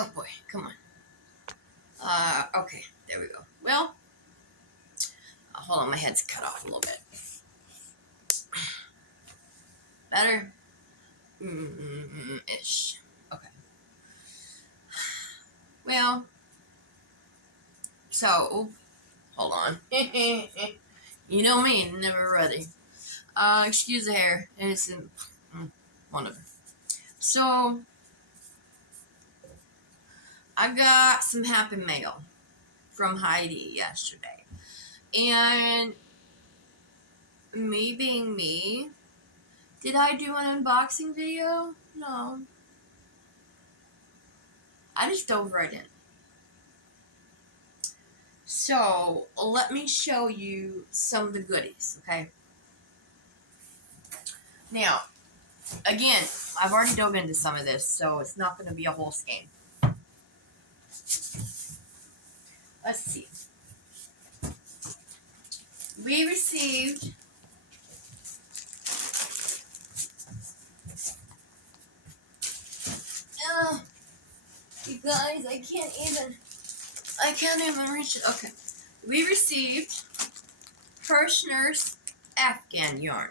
Oh boy, come on. Okay, there we go. Well, hold on, my head's cut off a little bit. Better? Ish. Okay. Well, so, hold on. You know me, never ready. Excuse the hair. It's whatever. So, I got some happy mail from Heidi yesterday. And me being me, did I do an unboxing video? No. I just dove right in. So, let me show you some of the goodies, okay? Now, again, I've already dove into some of this, so it's not going to be a whole skein. Let's see. We received you guys, I can't even reach it. Okay. We received Hirschner's Afghan yarn.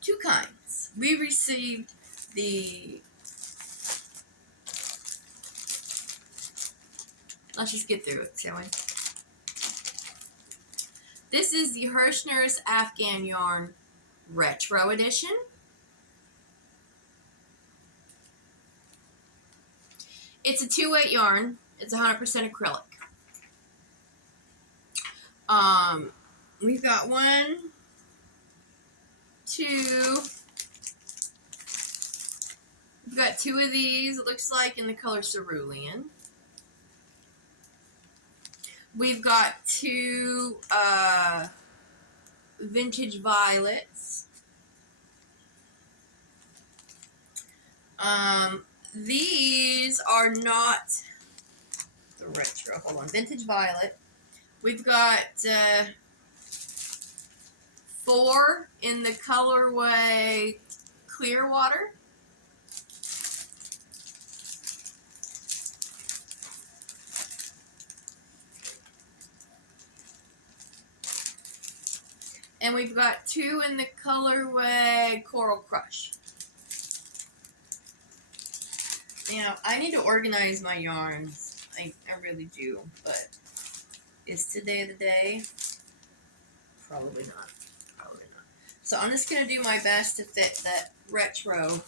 Two kinds. We received the, let's just get through it, shall we? This is the Hirschner's Afghan yarn retro edition. It's a 2-weight yarn. It's 100% acrylic. We've got 1, 2. We've got 2 of these, it looks like, in the color cerulean. We've got 2 vintage violets. These are not the retro. Hold on, vintage violet. We've got 4 in the colorway Clearwater. And we've got 2 in the colorway Coral Crush. Now, I need to organize my yarns. I really do, but is today the day? Probably not. Probably not. So I'm just going to do my best to fit that retro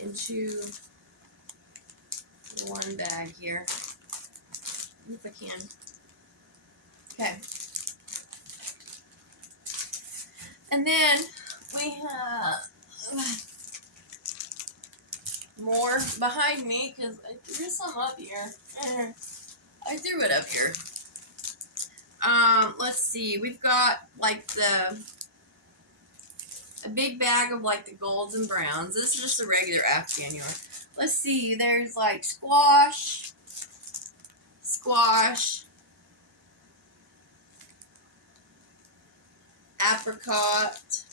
into the one bag here. If I can. Okay. And then we have more behind me because I threw some up here. I threw it up here. Let's see. We've got like a big bag of like the golds and browns. This is just a regular Afghan yarn. Let's see. There's like squash, apricot,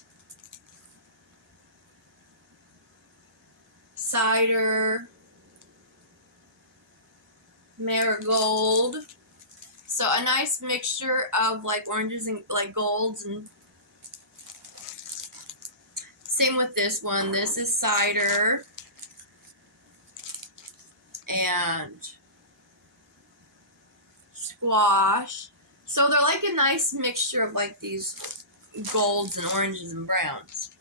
cider, marigold. So a nice mixture of like oranges and like golds, and same with this one. This is cider and squash. So they're like a nice mixture of like these golds and oranges and browns.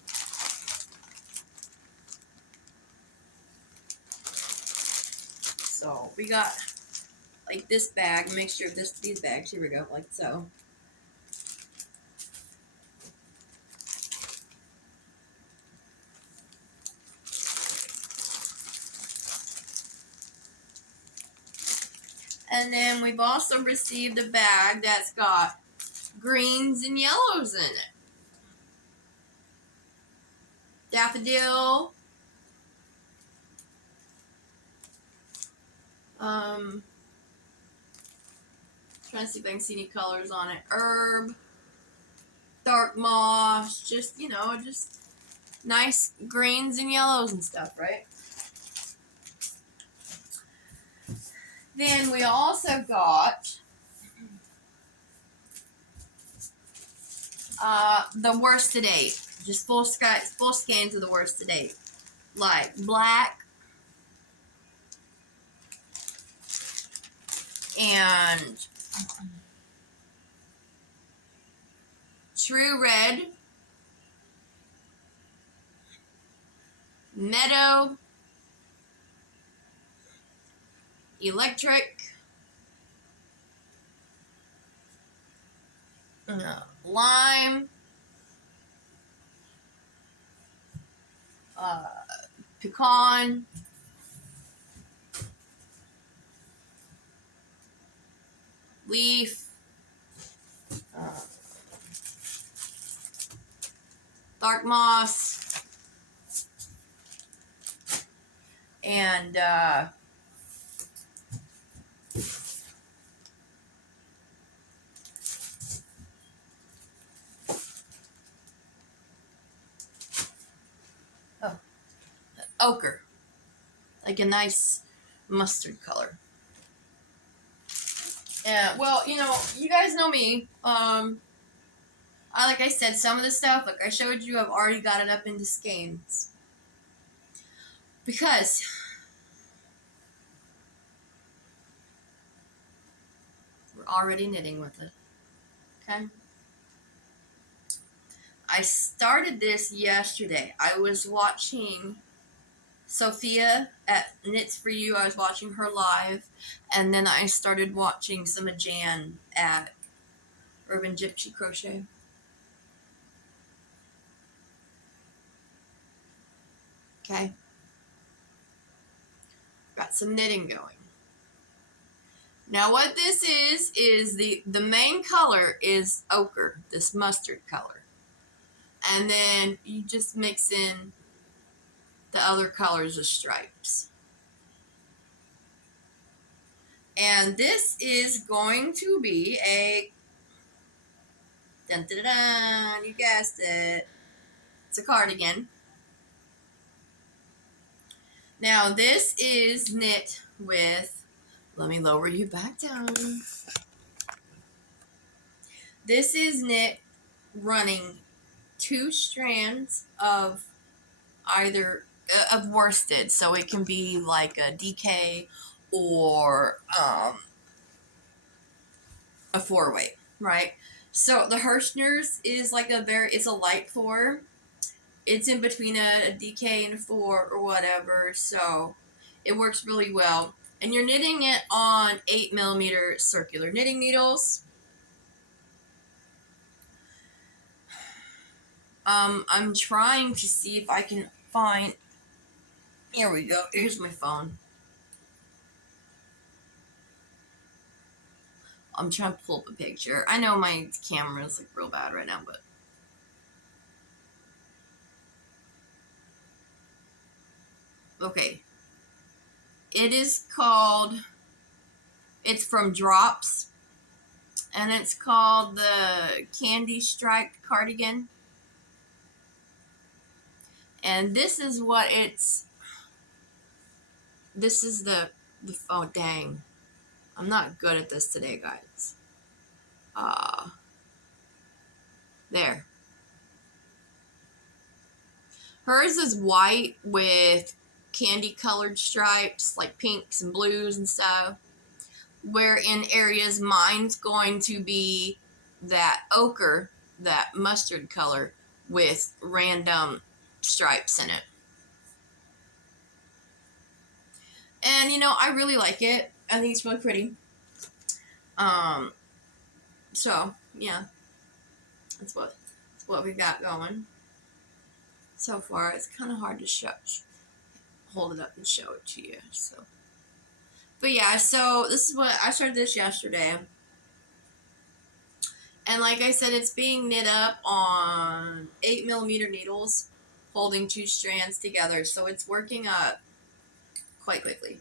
So we got like this bag, mixture of these bags. Here we go, like so. And then we've also received a bag that's got greens and yellows in it. Daffodil. Trying to see if I can see any colors on it. Herb, dark moss, just, you know, just nice greens and yellows and stuff, right? Then we also got the worst to date. Just full scans of the worst to date. Like black and true red, meadow, electric, lime, pecan, leaf, dark moss, and ochre, like a nice mustard color. Yeah, well, you know, you guys know me. Like I said, some of the stuff, like I showed you, I've already got it up into skeins. Because we're already knitting with it. Okay? I started this yesterday. I was watching Sophia at Knits For You. I was watching her live. And then I started watching some of Jan at Urban Gypsy Crochet. Okay? Got some knitting going. Now what this is the main color is ochre, this mustard color. And then you just mix in the other colors of stripes. And this is going to be a, dun, dun, dun, dun, you guessed it, it's a cardigan. Now this is knit with, let me lower you back down. This is knit running 2 strands of either of worsted, so it can be like a DK or a 4-weight, right? So the Hirschner's is like it's a light 4. It's in between a DK and a 4 or whatever, so it works really well. And you're knitting it on 8mm circular knitting needles. I'm trying to see if I can find, here we go, here's my phone. I'm trying to pull up a picture. I know my camera's like real bad right now, but okay. It is called, it's from Drops, and it's called the Candy Striped Cardigan. And this is what it's, this is the oh dang. I'm not good at this today, guys. There. Hers is white with candy colored stripes, like pinks and blues and stuff. Where in areas, mine's going to be that ochre, that mustard color with random stripes in it. And, you know, I really like it. I think it's really pretty. So, yeah. That's what we got going. So far, it's kind of hard to hold it up and show it to you, so. But yeah, so this is what, I started this yesterday. And like I said, it's being knit up on 8mm needles, holding 2 strands together. So it's working up quite quickly.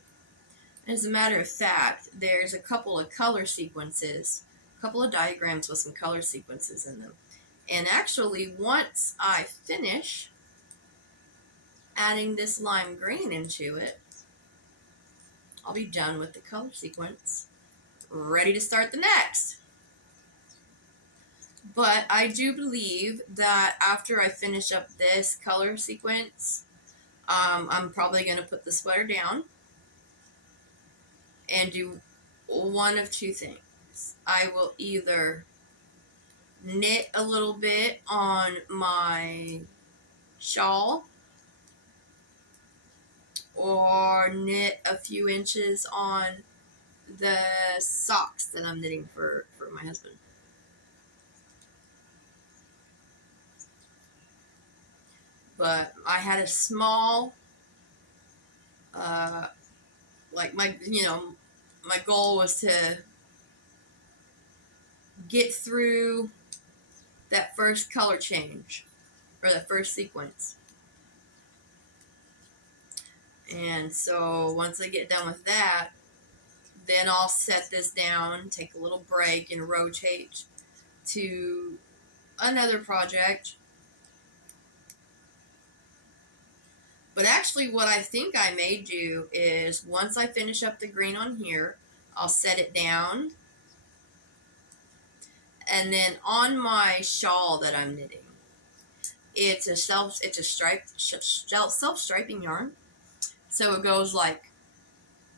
As a matter of fact, there's a couple of color sequences, a couple of diagrams with some color sequences in them. And actually, once I finish adding this lime green into it, I'll be done with the color sequence, ready to start the next. But I do believe that after I finish up this color sequence, I'm probably going to put the sweater down and do one of two things. I will either knit a little bit on my shawl or knit a few inches on the socks that I'm knitting for my husband. But I had a small, like my goal was to get through that first color change or that first sequence. And so once I get done with that, then I'll set this down, take a little break, and rotate to another project. But actually, what I think I may do is once I finish up the green on here, I'll set it down. And then on my shawl that I'm knitting, it's a self-striping yarn. So it goes like,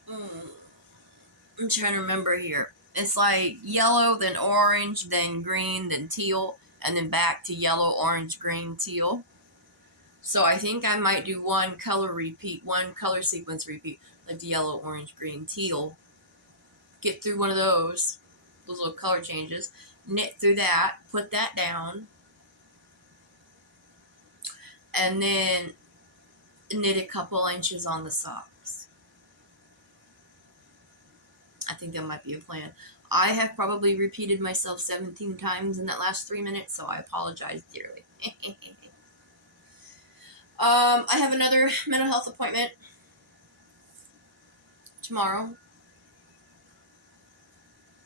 I'm trying to remember here. It's like yellow, then orange, then green, then teal, and then back to yellow, orange, green, teal. So I think I might do one color sequence repeat, like the yellow, orange, green, teal. Get through one of those little color changes, knit through that, put that down, and then knit a couple inches on the socks. I think that might be a plan. I have probably repeated myself 17 times in that last 3 minutes, so I apologize dearly. I have another mental health appointment tomorrow.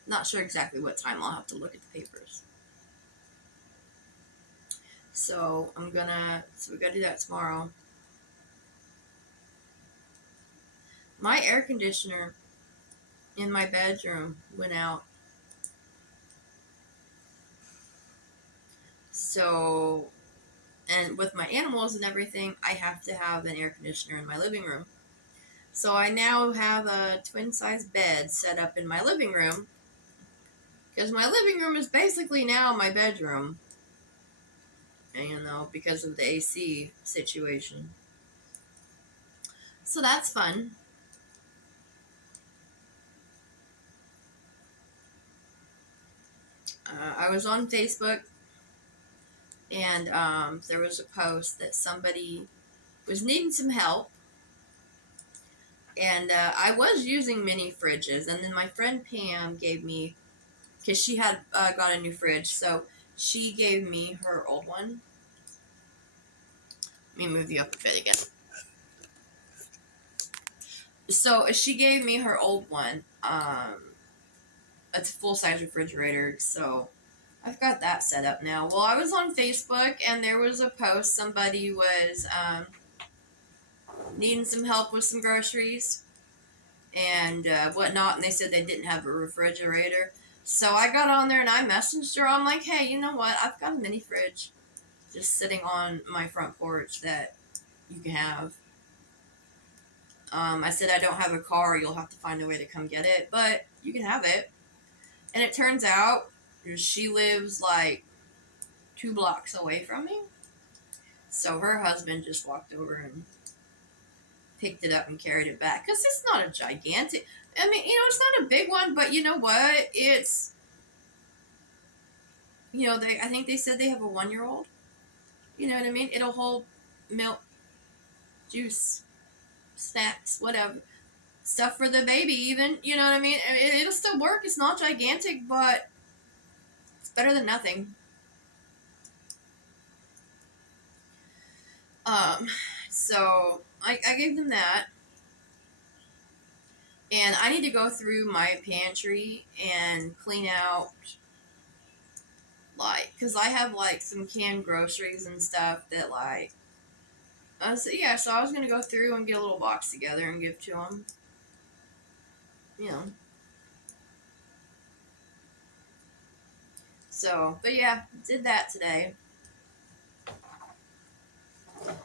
Not sure exactly what time. I'll have to look at the papers. So we gotta do that tomorrow. My air conditioner in my bedroom went out. So, and with my animals and everything, I have to have an air conditioner in my living room. So I now have a twin-size bed set up in my living room, because my living room is basically now my bedroom, because of the AC situation. So that's fun. I was on Facebook, and there was a post that somebody was needing some help. And I was using mini fridges, and then my friend Pam gave me, because she had got a new fridge, so she gave me her old one. Let me move you up a bit again. So she gave me her old one. It's a full-size refrigerator, so I've got that set up now. Well, I was on Facebook, and there was a post. Somebody was needing some help with some groceries and whatnot, and they said they didn't have a refrigerator. So I got on there, and I messaged her. I'm like, hey, you know what? I've got a mini fridge just sitting on my front porch that you can have. I said, I don't have a car. You'll have to find a way to come get it, but you can have it. And it turns out she lives like 2 blocks away from me. So her husband just walked over and picked it up and carried it back. Because it's not a gigantic, it's not a big one, but you know what? It's, I think they said they have a 1-year-old. You know what I mean? It'll hold milk, juice, snacks, whatever. Stuff for the baby even, you know what I mean? It'll still work. It's not gigantic, but it's better than nothing. So I gave them that. And I need to go through my pantry and clean out, like, because I have, like, some canned groceries and stuff that, like, so I was going to go through and get a little box together and give to them. You know. So, but yeah, did that today.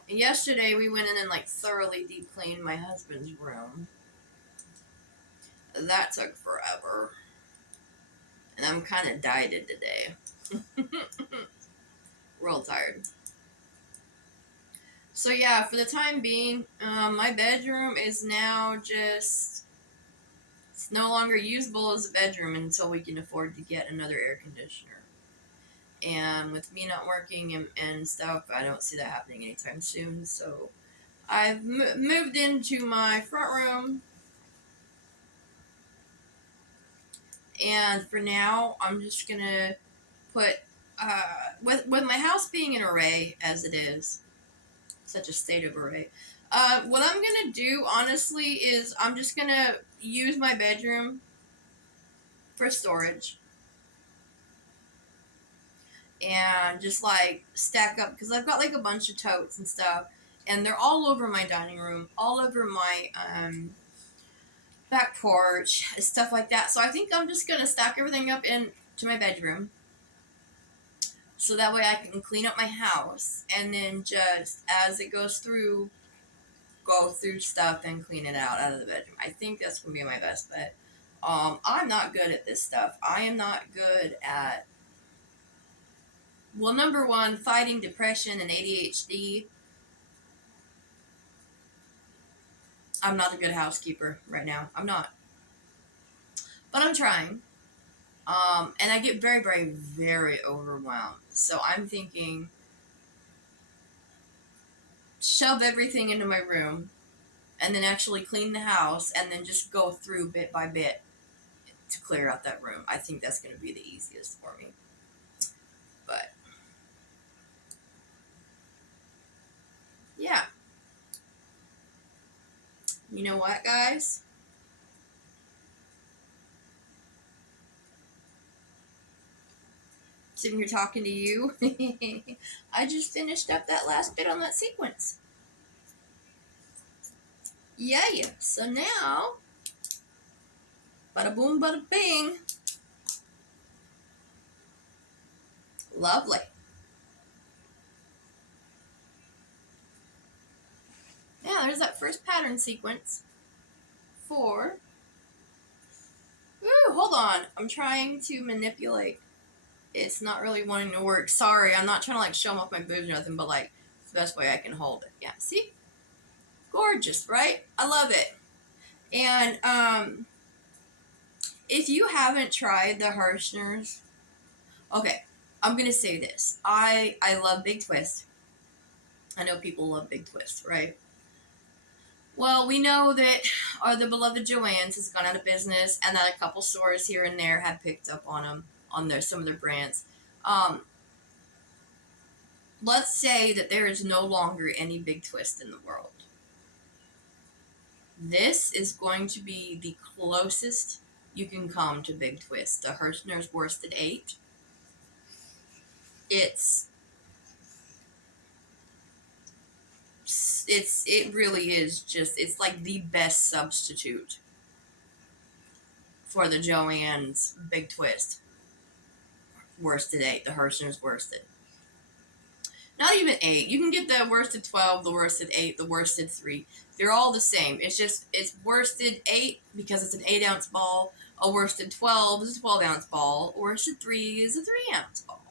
And yesterday we went in and, like, thoroughly deep cleaned my husband's room. That took forever. And I'm kind of dieted today. Real tired. So yeah, for the time being, my bedroom is now just, it's no longer usable as a bedroom until we can afford to get another air conditioner. And with me not working and stuff, I don't see that happening anytime soon. So I've moved into my front room. And for now, I'm just going to put, with my house being an array as it is, such a state of array, what I'm going to do, honestly, is I'm just going to use my bedroom for storage. And just, like, stack up, because I've got, like, a bunch of totes and stuff, and they're all over my dining room, all over my back porch, stuff like that. So I think I'm just going to stack everything up into my bedroom, so that way I can clean up my house, and then just as it goes through, go through stuff and clean it out of the bedroom. I think that's going to be my best bet. I'm not good at this stuff. I am not good at, well, number one, fighting depression and ADHD. I'm not a good housekeeper right now. I'm not. But I'm trying. And I get very, very, very overwhelmed. So I'm thinking, shove everything into my room, and then actually clean the house, and then just go through bit by bit to clear out that room. I think that's going to be the easiest for me. But yeah. You know what, guys? Sitting here talking to you. I just finished up that last bit on that sequence. Yeah. So now, bada boom, bada bing. Lovely. Yeah, there's that first pattern sequence for... Ooh, hold on. I'm trying to manipulate. It's not really wanting to work. Sorry, I'm not trying to, like, show them off my boobs or nothing, but, like, it's the best way I can hold it. Yeah, see? Gorgeous, right? I love it. And, if you haven't tried the Hirschners, okay, I'm going to say this. I love Big Twist. I know people love Big Twist, right? Well, we know that the beloved Joann's has gone out of business, and that a couple stores here and there have picked up on them, on some of their brands. Let's say that there is no longer any Big Twist in the world. This is going to be the closest you can come to Big Twist, the Hirschner's Worsted 8. It really is just, it's like the best substitute for the Joann's Big Twist Worsted 8, the Hirschner's Worsted. Not even 8. You can get the Worsted 12, the Worsted 8, the Worsted 3. They're all the same. It's just, it's Worsted 8 because it's an 8-ounce ball. A Worsted 12 is a 12-ounce ball. Or Worsted 3 is a 3-ounce ball.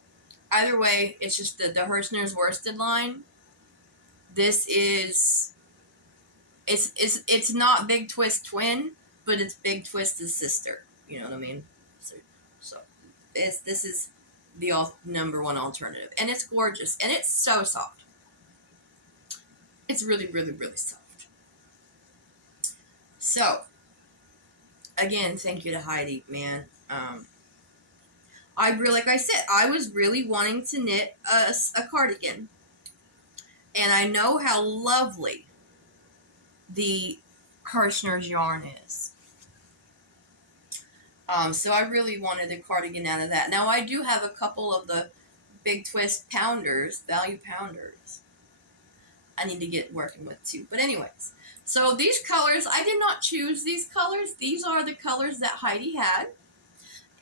Either way, it's just the Hirschner's Worsted line. This is, it's not Big Twist twin, but it's Big Twist's sister. You know what I mean? So this is the number one alternative, and it's gorgeous, and it's so soft. It's really, really, really soft. So again, thank you to Heidi, man. Like I said, I was really wanting to knit a cardigan, and I know how lovely the Hirschner's yarn is. So I really wanted a cardigan out of that. Now I do have a couple of the Big Twist pounders, value pounders. I need to get working with too. But anyways, so these colors, I did not choose these colors. These are the colors that Heidi had.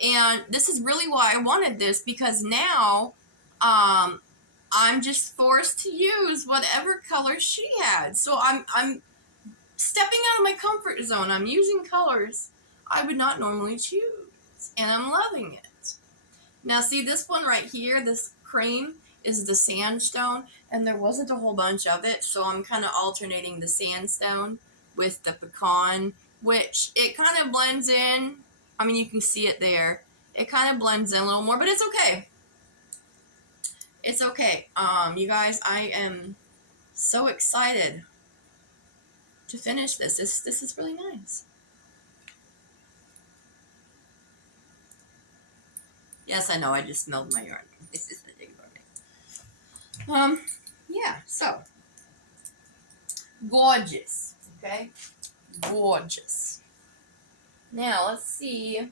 And this is really why I wanted this, because now I'm just forced to use whatever color she had. So I'm stepping out of my comfort zone. I'm using colors I would not normally choose, and I'm loving it. Now see this one right here, this cream is the sandstone, and there wasn't a whole bunch of it, so I'm kind of alternating the sandstone with the pecan, which it kind of blends in. I mean, you can see it there. It kind of blends in a little more, but it's okay. It's okay. You guys, I am so excited to finish this. This is really nice. Yes, I know. I just smelled my yarn. This is the big burning. Yeah. So gorgeous. Okay. Gorgeous. Now let's see.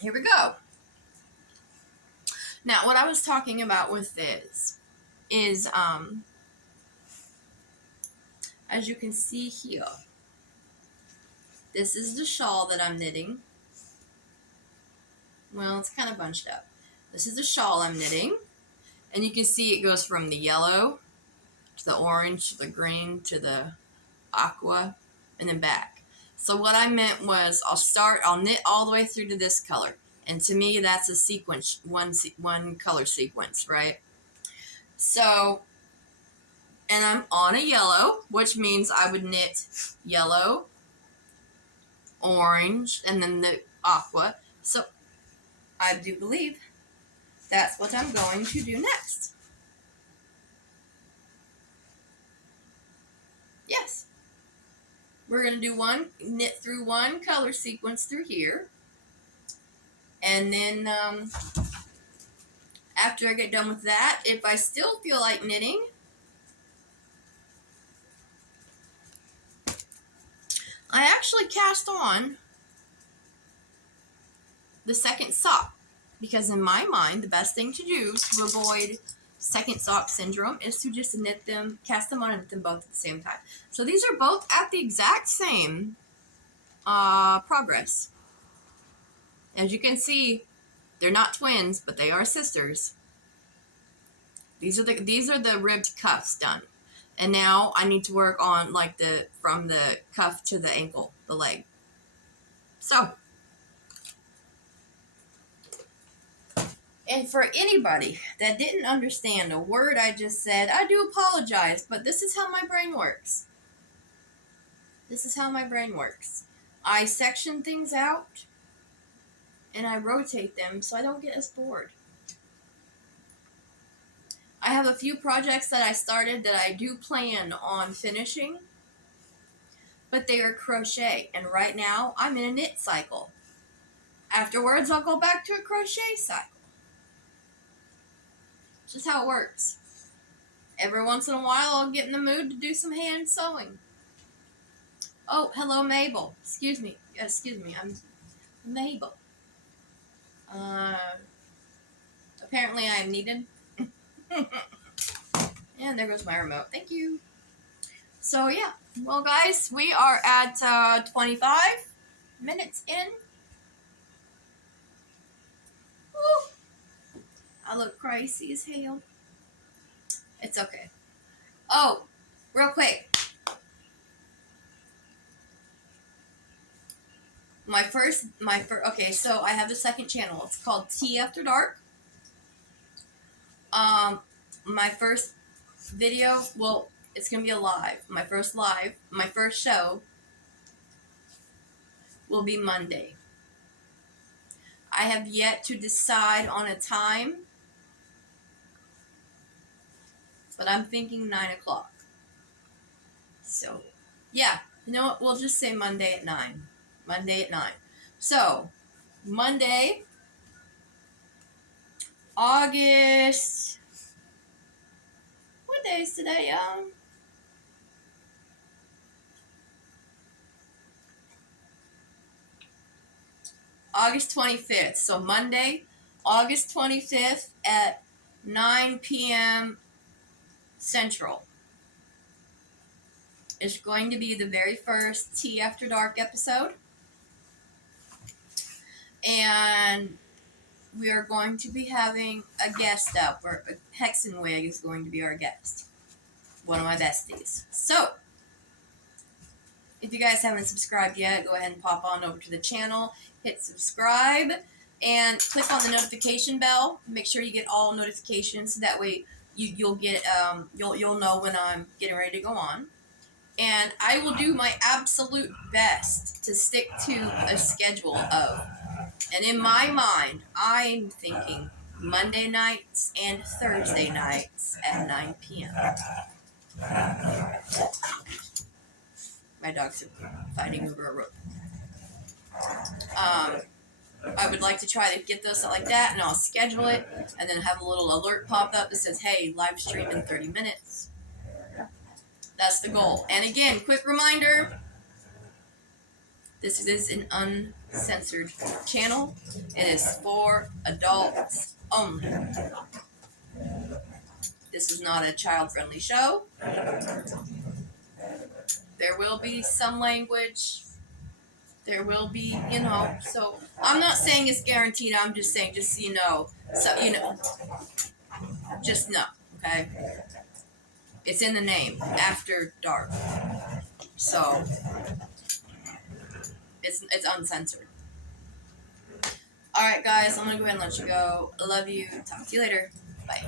Here we go. Now, what I was talking about with this is, as you can see here, this is the shawl that I'm knitting. Well, it's kind of bunched up. This is the shawl I'm knitting, and you can see it goes from the yellow to the orange to the green to the aqua, and then back. So what I meant was I'll knit all the way through to this color. And to me, that's a sequence, one color sequence, right? So, and I'm on a yellow, which means I would knit yellow, orange, and then the aqua. So I do believe that's what I'm going to do next. Yes. We're going to do knit through one color sequence through here. And then after I get done with that, if I still feel like knitting, I actually cast on the second sock, because in my mind, the best thing to do to avoid second sock syndrome is to just knit them, cast them on and knit them both at the same time. So these are both at the exact same progress. As you can see, they're not twins, but they are sisters. These are the ribbed cuffs done. And now I need to work on like from the cuff to the ankle, the leg. So, and for anybody that didn't understand a word I just said, I do apologize, but this is how my brain works. This is how my brain works. I section things out and I rotate them so I don't get as bored. I have a few projects that I started that I do plan on finishing, but they are crochet, and right now I'm in a knit cycle. Afterwards, I'll go back to a crochet cycle. It's just how it works. Every once in a while, I'll get in the mood to do some hand sewing. Oh, hello, Mabel. Excuse me, I'm Mabel. Apparently I am needed. And there goes my remote. Thank you. So, yeah. Well, guys, we are at 25 minutes in. Woo. I look crazy as hell. It's okay. Oh, real quick. Okay, so I have a second channel. It's called Tea After Dark. My first video, well, it's going to be a live. My first show will be Monday. I have yet to decide on a time, but I'm thinking 9 o'clock. So, yeah, you know what? We'll just say Monday at 9. Monday at 9. So, Monday, August... What birthdays today, y'all. August 25th. So Monday, August 25th at 9 p.m. Central. It's going to be the very first Tea After Dark episode. And we are going to be having a guest up. Hexenwig is going to be our guest. One of my besties. So, if you guys haven't subscribed yet, go ahead and pop on over to the channel. Hit subscribe. And click on the notification bell. Make sure you get all notifications. So that way you'll get you'll know when I'm getting ready to go on. And I will do my absolute best to stick to a schedule of. And in my mind, I'm thinking Monday nights and Thursday nights at 9 p.m. My dogs are fighting over a rope. I would like to try to get those like that, and I'll schedule it, and then have a little alert pop up that says, hey, live stream in 30 minutes. That's the goal. And again, quick reminder, this is an uncensored channel. It is for adults only. This is not a child-friendly show. There will be some language. There will be, so I'm not saying it's guaranteed. I'm just saying, just so you know. So, just know, okay? It's in the name, After Dark. So, it's uncensored. Alright, guys, I'm going to go ahead and let you go. I love you. Talk to you later. Bye.